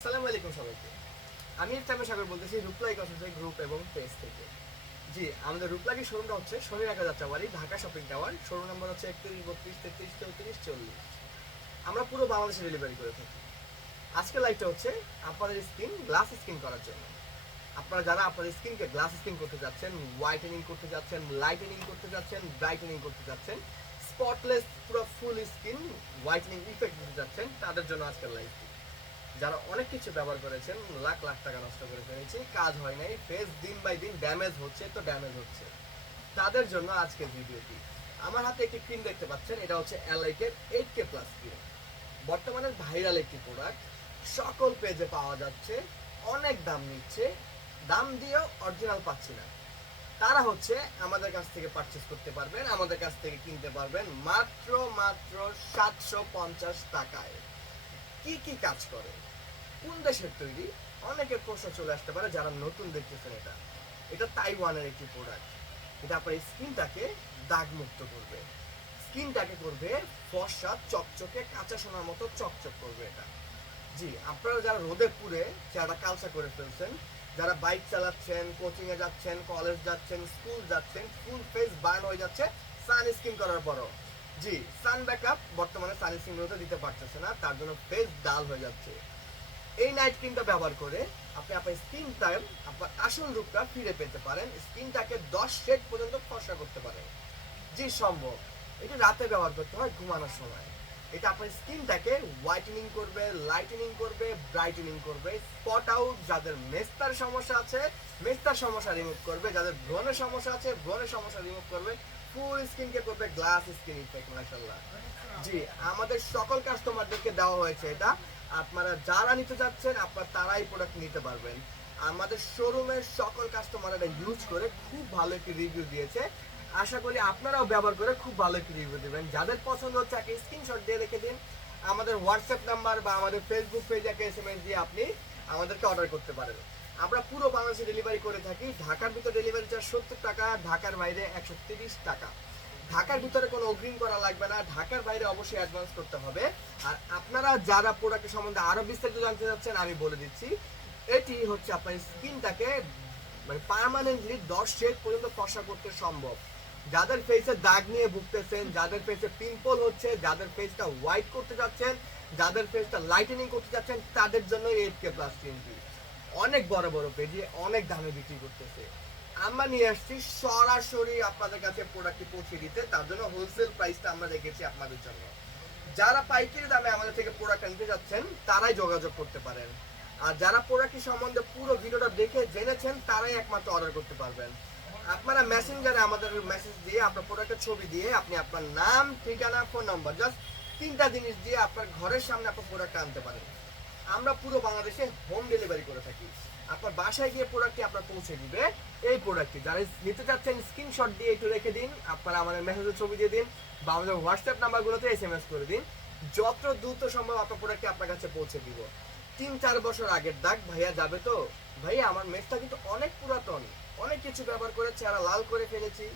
আসসালামু আলাইকুম সবাইকে। আমি ইফতার সাগর বলতেছি রূপলাই কসমেটিক গ্রুপ এবং পেজ থেকে। জি, আমাদের রূপলাগি শোরুমটা হচ্ছে শনি রাখা Jatrabari, Dhaka shopping tower. Showroom number হচ্ছে 31 32 33 34 40। আমরা পুরো বাংলাদেশে ডেলিভারি করে থাকি। আজকের লাইভটা হচ্ছে আপনাদের স্কিন গ্লাস স্কিন করার জন্য। আপনারা যারা আপনাদের স্কিনকে গ্লাস স্কিন করতে যাচ্ছেন, হোয়াইটেনিং করতে যাচ্ছেন, লাইটেনিং করতে যাচ্ছেন, ব্রাইটেনিং করতে যাচ্ছেন, স্পটলেস পুরো ফুল স্কিন হোয়াইটেনিং ইফেক্ট দিতে যাচ্ছেন, তাদের জন্য আজকের লাইভটি। যারা অনেক কিছু ব্যবহার করেছেন, লাখ লাখ টাকা নষ্ট করে ফেলেছি, কাজ হয় নাই, ফেস দিন বাই দিন ড্যামেজ হচ্ছে, তো ড্যামেজ হচ্ছে, তাদের জন্য আজকের ভিডিওটি। আমার হাতে একটি ক্রিম দেখতে পাচ্ছেন, এটা হচ্ছে এলাইকের 8K প্লাস ক্রিম। বর্তমানে ভাইরাল একটি প্রোডাক্ট, সকল পেজে পাওয়া যাচ্ছে, অনেক দাম নিচ্ছে, দাম দিয়েও অরিজিনাল পাচ্ছি না। তারা হচ্ছে আমাদের কাছ থেকে পারচেস করতে পারবেন, আমাদের কাছ থেকে কিনতে পারবেন মাত্র মাত্র 750 টাকায়। কি কি কাজ করে, কোন দেশের তৈরি, অনেকের প্রশ্ন চলে আসতে পারে যারা নতুন দেখতেছেন। এটা এটা তাইওয়ানের একটি প্রোডাক্ট। এটা আপনার স্কিনটাকে দাগমুক্ত করবে, স্কিনটাকে করবে ফর্সা চকচকে কাঁচা সোনার মতো চকচক করবে এটা। জি, আপনারা যারা রোদে পুড়ে যারা কালচা করে ফেলছেন, যারা বাইক চালাচ্ছেন, কোচিং এ যাচ্ছেন, কলেজ যাচ্ছেন, স্কুল যাচ্ছেন, ফুল ফেস বার্ন হয়ে যাচ্ছে সান স্কিন করার পরও। জি, সান ব্যাকআপ বর্তমানে সান স্কিন দিতে পারতেছে না, তার জন্য ফেস ডাল হয়ে যাচ্ছে। এই নাইট ক্রিমটা ব্যবহার করে আপনি আপনার স্কিন টাইম, আপনার আসল রূপটা ফিরে পেতে পারেন, স্কিনটাকে 10 শেড পর্যন্ত ফর্সা করতে পারেন। জি সম্ভব। এটা রাতে ব্যবহার করতে হয় ঘুমানোর সময়। এটা আপনার স্কিনটাকে হোয়াইটেনিং করবে, লাইটেনিং করবে, ব্রাইটেনিং করবে। স্পট আউট, যাদের মেস্তার সমস্যা আছে মেস্তার সমস্যা রিমুভ করবে, যাদের ব্রণের সমস্যা আছে ব্রণের সমস্যা রিমুভ করবে, ফুল স্কিনকে করবে গ্লাস স্কিন ইফেক্ট। মাশাআল্লাহ। জি, আমাদের সকল কাস্টমারদেরকে দেওয়া হয়েছে এটা। আপনারা যারা নিতে যাচ্ছেন আপনারা তারাই প্রোডাক্ট নিতে পারবেন। আমাদের শোরুমের সকল কাস্টমার এটা ইউজ করে খুব ভালো একটি রিভিউ দিয়েছে। আশা করি আপনারাও ব্যবহার করে খুব ভালো একটি রিভিউ দেবেন। যাদের পছন্দ হচ্ছে একটা স্ক্রিনশট দিয়ে রেখে দিন। আমাদের হোয়াটসঅ্যাপ নাম্বার বা আমাদের ফেসবুক পেজে একটা এসএমএস দিয়ে আপনি আমাদেরকে অর্ডার করতে পারেন। আমরা পুরো বাংলাদেশে ডেলিভারি করে থাকি। ঢাকার ভিতরে ডেলিভারি চার্জ 70 টাকা, ঢাকার বাইরে 130 টাকা। ঢাকার ভিতরে কোনো অগ্রিম করা লাগবে না, ঢাকার বাইরে অবশ্যই অ্যাডভান্স করতে হবে। আর আপনারা যারা প্রোডাক্টের সম্বন্ধে আরো বিস্তারিত জানতে চাচ্ছেন আমি বলে দিচ্ছি, এটি হচ্ছে আপনার স্কিনটাকে মানে পার্মানেন্টলি 10 শেড পর্যন্ত ফর্সা করতে সম্ভব। যাদের ফেসে দাগ নিয়ে ভুগতেছেন, যাদের ফেসে পিম্পল হচ্ছে, যাদের ফেসটা হোয়াইট করতে যাচ্ছেন, যাদের ফেসটা লাইটেনিং করতে যাচ্ছেন, তাদের জন্য 8K প্লাস ক্রিমটি অনেক বড় বড় পেজে অনেক দামে বিক্রি করতেছে। আমরা নিয়ে আসছি সরাসরি আপনাদের কাছে প্রোডাক্টটি পৌঁছে দিতে, তার জন্য হোলসেল প্রাইসটা আমরা রেখেছি আপনাদের জন্য। যারা পাইকারি দামে আমাদের থেকে প্রোডাক্ট নিতে যাচ্ছেন তারাই যোগাযোগ করতে পারেন। আর যারা প্রোডাক্টটি সম্বন্ধে পুরো ভিডিওটা দেখে জেনেছেন তারাই একমাত্র অর্ডার করতে পারবেন। আপনারা মেসেঞ্জারে আমাদের মেসেজ দিয়ে আপনার প্রোডাক্টের ছবি দিয়ে আপনি আপনার নাম, ঠিকানা, ফোন নাম্বার, জাস্ট 3টা জিনিস দিয়ে আপনার ঘরের সামনে আপনার প্রোডাক্টটা আনতে পারেন। আমরা পুরো বাংলাদেশে হোম ডেলিভারি করে থাকি। আপনার বাসায় গিয়ে প্রোডাক্টটি আপনার পৌঁছে দিবে। এই প্রোডাক্টটি যারা নিতে চাচ্ছেন স্ক্রিনশট দিয়ে একটু রেখে দিন, আপনারা আমাদের মেসেজের ছবি দিয়ে দিন বা আমাদের হোয়াটসঅ্যাপ নাম্বারগুলোতে এসএমএস করে দিন। যত দ্রুত সম্ভব আপনার প্রোডাক্টটি আপনার কাছে পৌঁছে দিব। 3-4 বছর আগের দাগ ভাইয়া যাবে তো? ভাইয়া আমার মেসটা কিন্তু অনেক পুরাতন, অনেক কিছু ব্যবহার করে চেহারা লাল করে ফেলেছি,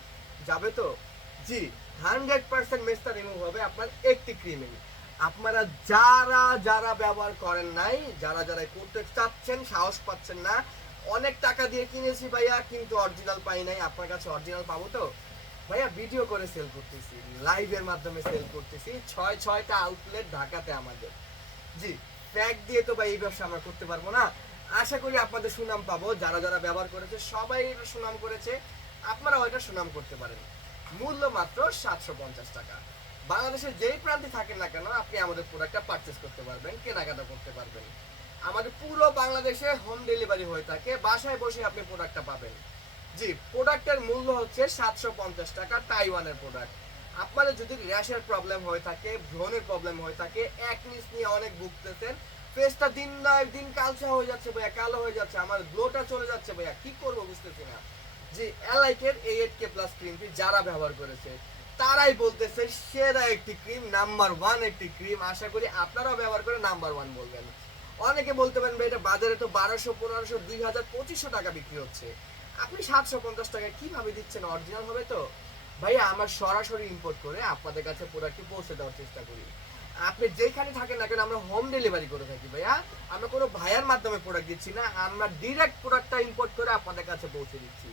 যাবে তো? জি, 100% মেসটা রিমুভ হবে আপনার একটি ক্রিমে। আপনারা যারা যারা ব্যবহার করেন নাই, যারা যারা করতে চাচ্ছেন সাহস পাচ্ছেন না, অনেক টাকা দিয়ে কিনেছি ভাইয়া কিন্তু অরিজিনাল পাই নাই, আপনার কাছে অরিজিনাল পাবো তো? ভাইয়া ভিডিও করে সেল করতেছি, লাইভের মাধ্যমে সেল করতেছি, 6টা আউটলেট ঢাকাতে আমাদের। জি, প্যাক দিয়ে তো ভাই এই ব্যবসা আমরা করতে পারবো না। আশা করি আপনাদের সুনাম পাবো, যারা যারা ব্যবহার করেছে সবাই সুনাম করেছে, আপনারাও এটা সুনাম করতে পারেন। মূল্য মাত্র 750 টাকা। বাংলাদেশের যেই প্রান্তে থাকেন না কেন আপনি আমাদের প্রোডাক্টটা পারচেস করতে পারবেন, কেনাকাটা করতে পারবেন। আমাদের পুরো বাংলাদেশে হোম ডেলিভারি হয়ে থাকে, বাসায় বসে আপনি প্রোডাক্টটা পাবেন। জি, প্রোডাক্টের মূল্য হচ্ছে 750 টাকা, তাইওয়ানের প্রোডাক্ট। আপনাদের যদি র্যাশের প্রবলেম হয়ে থাকে, ব্রণের প্রবলেম হয়ে থাকে, একনিস নিয়ে অনেক ভুগতেছেন, ফেসটা দিন না দিন কালচা হয়ে যাচ্ছে ভাইয়া, কালো হয়ে যাচ্ছে, আমার গ্লোটা চলে যাচ্ছে ভাইয়া, কি করবো বুঝতেছি না। জি, এলাইকের এই 8K প্লাস ক্রিমটি যারা ব্যবহার করেছে তারাই বলতেছে সেরা একটি ক্রিম, নাম্বার 1 একটি ক্রিম। আশা করি আপনারাও ব্যবহার করে নাম্বার 1 বলবেন। অনেকে বলতে পারেন ভাই এটা বাজারে তো 1200, 1500, 2000, 2500 টাকা বিক্রি হচ্ছে, আপনি 750 টাকা কিভাবে দিচ্ছেন? অরিজিনাল হবে তো? ভাইয়া আমার সরাসরি ইম্পোর্ট করে আপনাদের কাছে প্রোডাক্টটি পৌঁছে দেওয়ার চেষ্টা করি। আপনি যেখানে থাকেন না কেন আমরা হোম ডেলিভারি করে থাকি ভাইয়া। আমরা কোনো ভাইয়ার মাধ্যমে প্রোডাক্ট দিচ্ছি না, আমরা ডিরেক্ট প্রোডাক্টটা ইম্পোর্ট করে আপনাদের কাছে পৌঁছে দিচ্ছি।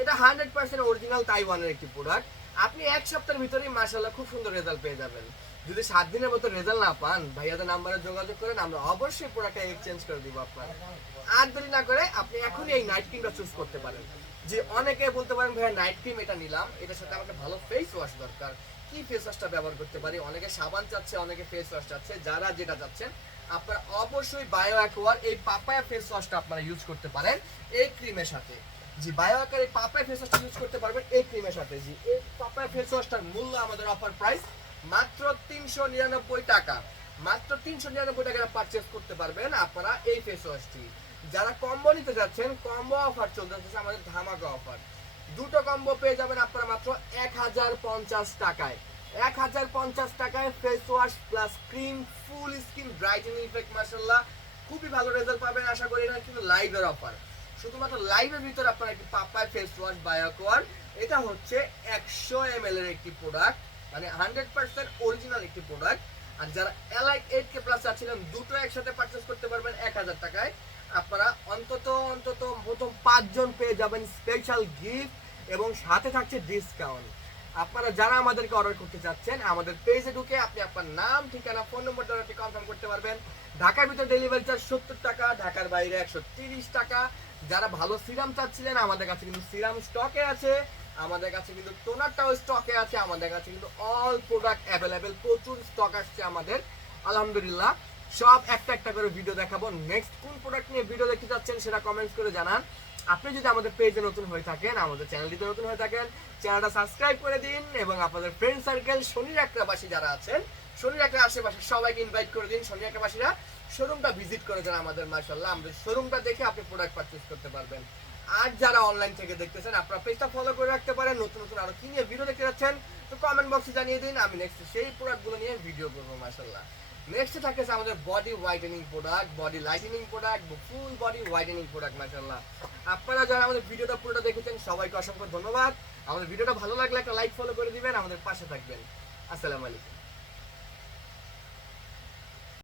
এটা 100% অরিজিনাল তাইওয়ানের একটি প্রোডাক্ট। আপনি এক সপ্তাহের ভিতরেই মাশাআল্লাহ খুব সুন্দর রেজাল্ট পেয়ে যাবেন। যদি 7 দিনের মতো রেজাল্ট না পান, ভাইয়াদের নাম্বারে যোগাযোগ করেন, আমরা অবশ্যই প্রোডাক্টটা এক্সচেঞ্জ করে দিব আপনার। আর দেরি না করে আপনি এখনই এই নাইট ক্রিমটা চুজ করতে পারেন। যে অনেকে বলতে পারেন ভাইয়া নাইট ক্রিম এটা নিলাম, এটার সাথে আমাকে ভালো ফেস ওয়াশ দরকার, কি ফেস ওয়াশটা ব্যবহার করতে পারি? অনেকে সাবান চাচ্ছে, অনেকে ফেস ওয়াশ চাচ্ছে। যারা যেটা চাচ্ছেন আপনারা অবশ্যই বায়ো অ্যাকোয়ার এই পাপায়া ফেস ওয়াশটা আপনারা ইউজ করতে পারেন এই ক্রিমের সাথে। জি, বায়ো অ্যাকোয়ার এই পাপায়া ফেস ওয়াশটা ইউজ করতে পারবেন এই ক্রিমের সাথে। জি, এই পাপায়া ফেস ওয়াশটার মূল্য আমাদের অফার প্রাইস মাত্র 399 টাকা। মাত্র 399 টাকা পারচেজ করতে পারবেন আপনারা এই ফেস ওয়াশটি। যারা কম্বো নিতে যাচ্ছেন, কম্বো অফার চলতেছে আমাদের ধামাকা অফার। দুটো কম্বো পেয়ে যাবেন আপনারা মাত্র 1050 টাকায়। 1050 টাকায় ফেস ওয়াশ প্লাস ক্রিম, ফুল স্কিন ব্রাইটেনিং ইফেক্ট। মাশাআল্লাহ খুবই ভালো রেজাল্ট পাবেন আশা করি। এটা কিন্তু লাইভের অফার, শুধুমাত্র লাইভের ভিতরে আপনারা একটি papaya face wash bio acquire. এটা হচ্ছে 100 ml এর একটি প্রোডাক্ট, মানে 100% অরিজিনাল একটি প্রোডাক্ট। আর যারা এলাইট 8K প্লাস চাচ্ছিলেন দুটো একসাথে পারচেজ করতে পারবেন 1000 টাকায়। আপনারা অন্তত প্রথম 5 জন পেয়ে যাবেন স্পেশাল গিফট এবং সাথে থাকছে ডিসকাউন্ট। আপনারা যারা আমাদেরকে অর্ডার করতে চাচ্ছেন আমাদের পেজে ঢুকে আপনি আপনার নাম, ঠিকানা, ফোন নম্বর দ্বারা আপনি কনফার্ম করতে পারবেন। ঢাকার ভিতরে ডেলিভারি চার্জ 70 টাকা, ঢাকার বাইরে 130 টাকা। যারা ভালো সিরাম চাচ্ছিলেন আমাদের কাছে কিন্তু সিরাম স্টকে আছে, আমাদের কাছে কিন্তু টোনারটাও স্টকে আছে, আমাদের কাছে কিন্তু অল প্রোডাক্ট অ্যাভেলেবেল, প্রচুর স্টক আসছে আমাদের আলহামদুলিল্লাহ। সব একটা একটা করে ভিডিও দেখাবো। নেক্সট কোন প্রোডাক্ট নিয়ে ভিডিও দেখতে চাচ্ছেন সেটা কমেন্টস করে জানান। আপনি যদি আমাদের পেজে নতুন হয়ে থাকেন, আমাদের চ্যানেলটিতে নতুন হয়ে থাকেন, চ্যানেলটা সাবস্ক্রাইব করে দিন এবং আপনাদের ফ্রেন্ড সার্কেল শনির একরাবাসী যারা আছেন, শনির একরা আশেপাশে সবাইকে ইনভাইট করে দিন। শনির একরাবাসীরা শোরুমটা ভিজিট করে যান আমাদের। মাশাআল্লাহ আমাদের শোরুমটা দেখে আপনি প্রোডাক্ট পারচেজ করতে পারবেন। আর যারা অনলাইন থেকে দেখতেছেন আপনারা পেজটা ফলো করে রাখতে পারেন। নতুন নতুন আরো কি নিয়ে ভিডিও দেখতে যাচ্ছেন তো কমেন্ট বক্সে জানিয়ে দিন, আমি নেক্সট সেই প্রোডাক্টগুলো নিয়ে ভিডিও করবো। মাশাআল্লাহ নেক্সট থাকতেছে আমাদের body whitening product, body lightning product, full body whitening product. মাশাআল্লাহ আপনারা যারা আমাদের ভিডিওটা পুরোটা দেখেছেন সবাইকে অসংখ্য ধন্যবাদ। আমাদের ভিডিওটা ভালো লাগলে একটা লাইক, ফলো করে দিবেন, আমাদের পাশে থাকবেন। আসসালামু আলাইকুম।